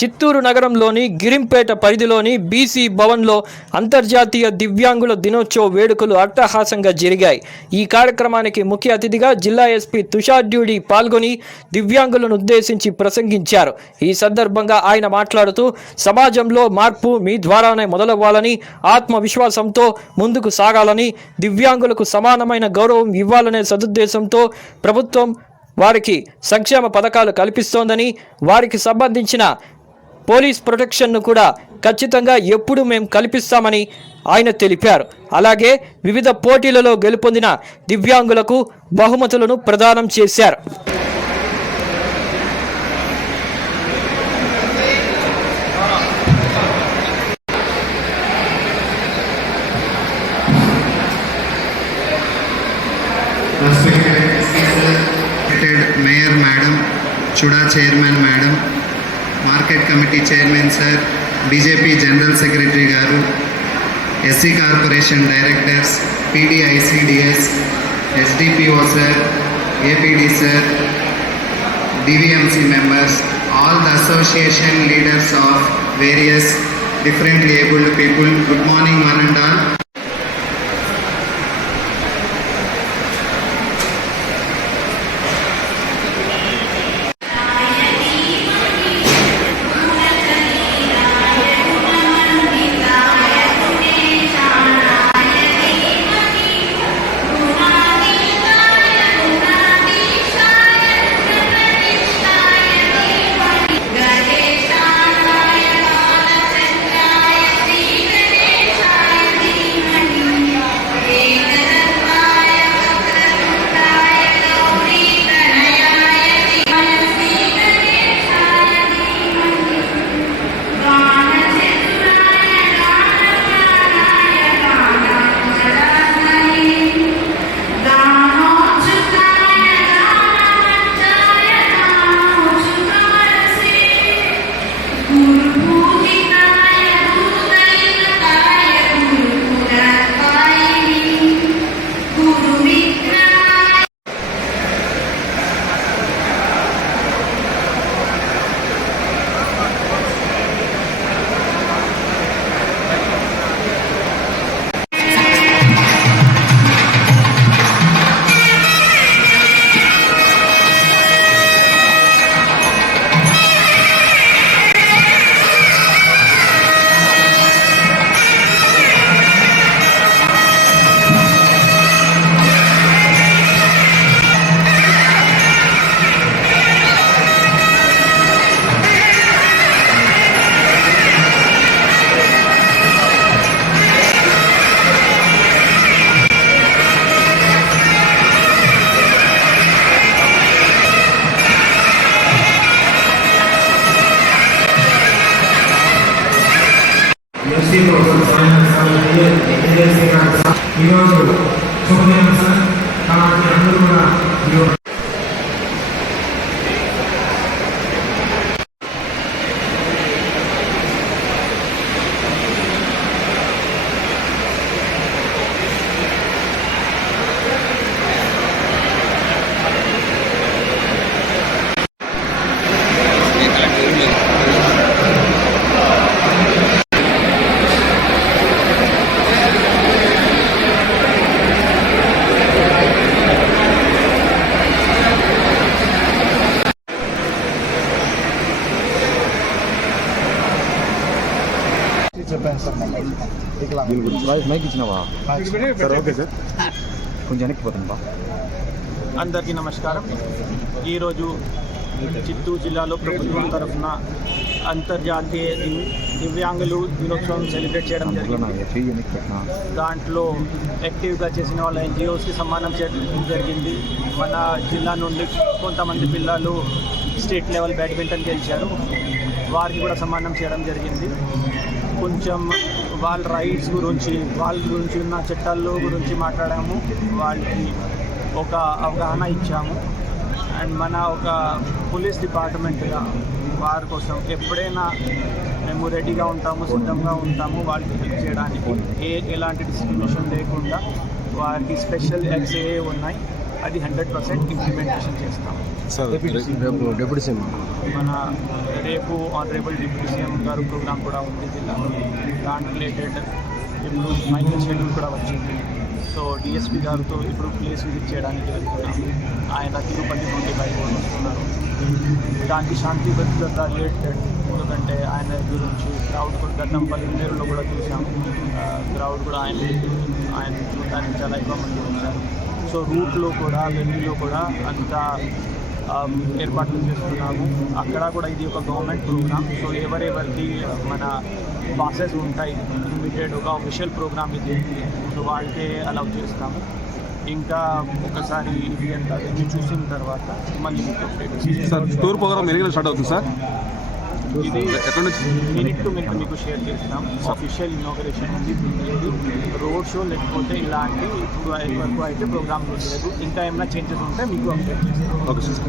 చిత్తూరు నగరంలోని గిరింపేట పరిధిలోని బీసీ భవన్లో అంతర్జాతీయ దివ్యాంగుల దినోత్సవ వేడుకలు అట్టహాసంగా జరిగాయి. ఈ కార్యక్రమానికి ముఖ్య అతిథిగా జిల్లా ఎస్పీ తుషార్ డ్యూడి పాల్గొని దివ్యాంగులను ఉద్దేశించి ప్రసంగించారు. ఈ సందర్భంగా ఆయన మాట్లాడుతూ సమాజంలో మార్పు మీ ద్వారానే మొదలవ్వాలని, ఆత్మవిశ్వాసంతో ముందుకు సాగాలని, దివ్యాంగులకు సమానమైన గౌరవం ఇవ్వాలనే సదుద్దేశంతో ప్రభుత్వం వారికి సంక్షేమ పథకాలు కల్పిస్తోందని, వారికి సంబంధించిన పోలీస్ ప్రొటెక్షన్ను కూడా ఖచ్చితంగా ఎప్పుడు మేము కల్పిస్తామని ఆయన తెలిపారు. అలాగే వివిధ పోటీలలో గెలుపొందిన దివ్యాంగులకు బహుమతులను ప్రదానం చేశారు. Mayor Madam, Chuda Chairman Madam, Market Committee Chairman Sir, BJP General Secretary Garu, SC Corporation Directors, PD ICDS, SDPO Sir, APD Sir, DVMC members, all the association leaders of various differently abled people, good morning one and all. ఈరోజు శుభదినం sir. కాబట్టి అందరూ కూడా చెప్పాను sir. Mic ఇచ్చినావా sir? Okay sir, కొంచెం వెనక్కి పోతుందా. అందరికీ నమస్కారం. ఈరోజు చిత్తూరు జిల్లాలో ప్రభుత్వం తరఫున అంతర్జాతీయ దివ్యాంగులు దినోత్సవం సెలబ్రేట్ చేయడం జరిగింది. దాంట్లో యాక్టివ్గా చేసిన వాళ్ళ ఎన్జిఓస్కి సన్మానం చేయడం జరిగింది. మన జిల్లా నుండి కొంతమంది పిల్లలు స్టేట్ లెవెల్ బ్యాడ్మింటన్ గెలిచారు, వారికి కూడా సన్మానం చేయడం జరిగింది. కొంచెం వాళ్ళ రైట్స్ గురించి, వాళ్ళ గురించి ఉన్న చట్టాల గురించి మాట్లాడాము, వాళ్ళకి ఒక అవగాహన ఇచ్చాము. అండ్ మన ఒక పోలీస్ డిపార్ట్మెంట్గా వారి కోసం ఎప్పుడైనా మేము రెడీగా ఉంటాము, సిద్ధంగా ఉంటాము వాళ్ళకి హెల్ప్ చేయడానికి. ఎలాంటి డిస్క్రిమినేషన్ లేకుండా వారికి స్పెషల్ యాక్ట్స్ ఉన్నాయి అది 100% ఇంప్లిమెంటేషన్ చేస్తాం. సార్ రేపు డిప్యూటీ సీఎం మన రేపు ఆనరేబుల్ డిప్యూటీ సీఎం గారు ప్రోగ్రామ్ కూడా ఉంది జిల్లాలో. దాని రిలేటెడ్ ఇప్పుడు ఫైనల్ షెడ్యూల్ కూడా వచ్చింది. సో డిఎస్పీ గారితో ఇప్పుడు ప్లేస్ విజిట్ చేయడానికి వెళ్తున్నాము. ఆయన తిరుపతి నుండి బయలుదేరి వస్తున్నారు. దానికి శాంతి భద్రత రిలేటెడ్, ఎందుకంటే ఆయన గురించి క్రౌడ్ కూడా గతం 10 కూడా చూసాము. క్రౌడ్ కూడా ఆయన చూడడానికి చాలా ఎక్కువ మంది వచ్చారు. సో రూట్లో కూడా ఢిల్లీలో కూడా అంతా ఏర్పాట్లు చేస్తున్నాము. అక్కడ కూడా ఇది ఒక గవర్నమెంట్ ప్రోగ్రామ్. సో ఎవరెవరికి మన పాసెస్ ఉంటాయి లిమిటెడ్ ఒక అఫీషియల్ ప్రోగ్రామ్ ఇది. సో వాళ్ళకే అలౌ చేస్తాము. ఇంకా ఒకసారి ఇది అంతా చూసిన తర్వాత మళ్ళీ మీకు అప్డేట్ ఇస్తాం. సార్ టూర్ ప్రోగ్రామ్ ఎన్ని స్టార్ట్ అవుతుంది సార్? ఇది ఎక్కడ నుంచి మినిట్ టు మినిట్ మీకు షేర్ చేస్తాం. అఫీషియల్ ఇనాగరేషన్ ఉంది, లేదు రోడ్ షో లేకపోతే ఇలాంటి ఇప్పుడు వరకు అయితే ప్రోగ్రామ్ లేదు. ఇంకా ఏమైనా చేంజెస్ ఉంటే మీకు అప్డేట్ చేస్తాం. Okay sir.